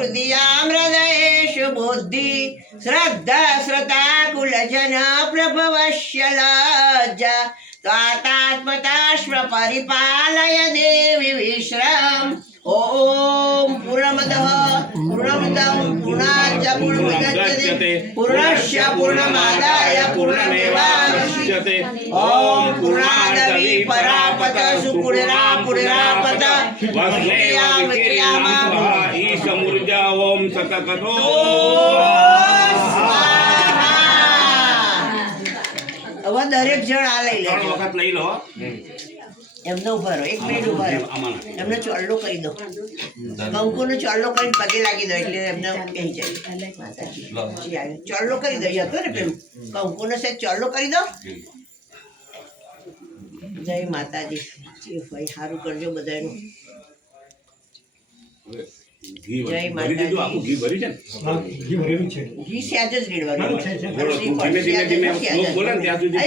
हृदयां हृदयेषु बुद्धि श्रद्धा श्रद्धा कुलजन प्रभवस्य लज्जा त्वातात्मताश्व परिपालय देवि विश्राम ओम पूर्णमदः पूर्णमिदं पूर्णाच्च पूर्णमुदच्यते पूर्णस्य पूर्णमादाय पूर्णमेवावशिष्यते ओम पूर्णादवि परापत सुपूर्णापूर्णापत वस्नेयामित्रियामा ईशमुर्जा ओम सतततो હવે દરેક જણ આ લઈ લે વખત લઈ લો એમનો ઉભા રહો 1 મિનિટ ઉભા રહો એમને ચોલ્લો કરી દો કંકુનો ચોલ્લો કરીને પગે લાગી દો એટલે એમને કહી જાય માતાજી ચોલ્લો કરી દો હતો ને પેલું કંકુનો સેજ ચોલ્લો કરી દો જય માતાજી ભાઈ સારું કરજો બધાનું જય માતાજી ઘી ભરી છે ને ઘી સહેજ જ રેડવાનું ધીમે ધીમે બોલે ને ત્યાં સુધી